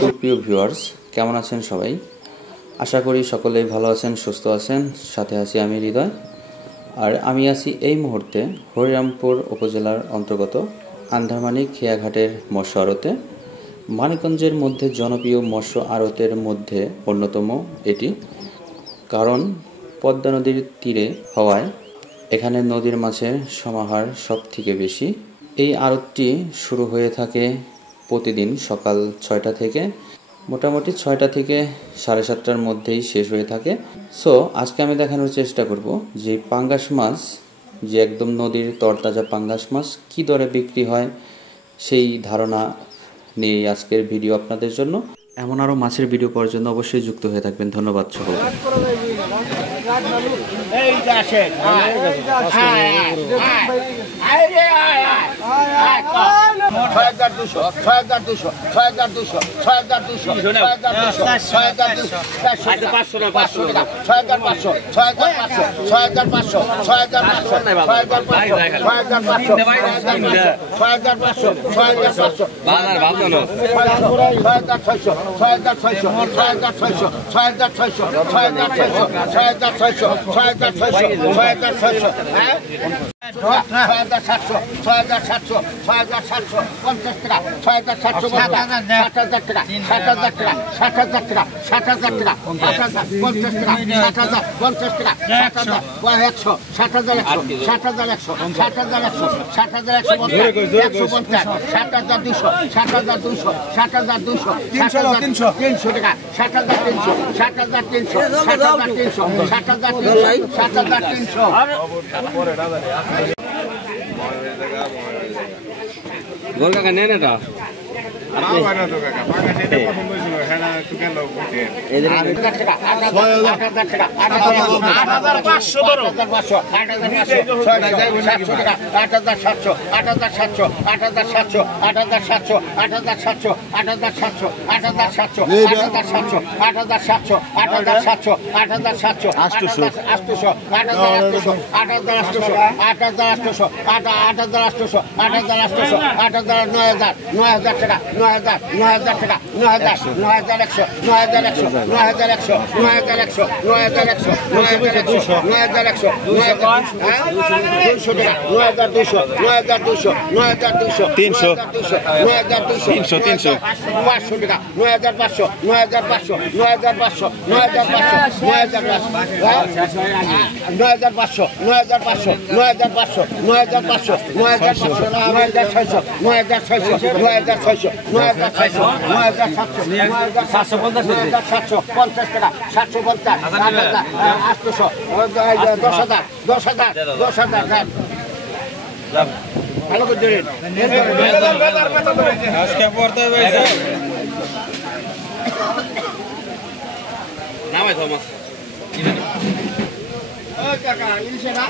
সুপ্রিয় ভিউয়ার্স, কেমন আছেন সবাই? আশা করি সকলেই ভালো আছেন, সুস্থ আছেন। সাথে আছি আমি হৃদয়। আর আমি আছি এই মুহূর্তে হরিরামপুর উপজেলার অন্তর্গত আন্ধারমানিক খেয়াঘাটের মৎস্য আড়তে। মানিকগঞ্জের মধ্যে জনপ্রিয় মৎস্য আড়তের মধ্যে অন্যতম এটি, কারণ পদ্মা নদীর তীরে হওয়ায় এখানে নদীর মাছের সমাহার সব থেকে বেশি। এই আড়তটি শুরু হয়ে থাকে প্রতিদিন সকাল 6টা থেকে, মোটামুটি 6টা থেকে 7:30টার মধ্যেই শেষ হয়ে থাকে। সো আজকে আমি দেখানোর চেষ্টা করব যে পাঙ্গাস মাছ, যে একদম নদীর তরতাজা পাঙ্গাস মাছ কী দরে বিক্রি হয়, সেই ধারণা নিয়ে আজকের ভিডিও আপনাদের জন্য। এমন আরও মাছের ভিডিও পাওয়ার জন্য অবশ্যই যুক্ত হয়ে থাকবেন। ধন্যবাদ সকলকে। গোল কাকা নেন এটা ভালো করে ধরেন আজকে পড়তে হইছে নামাই থমাস ও কাকা ইনশাআল্লাহ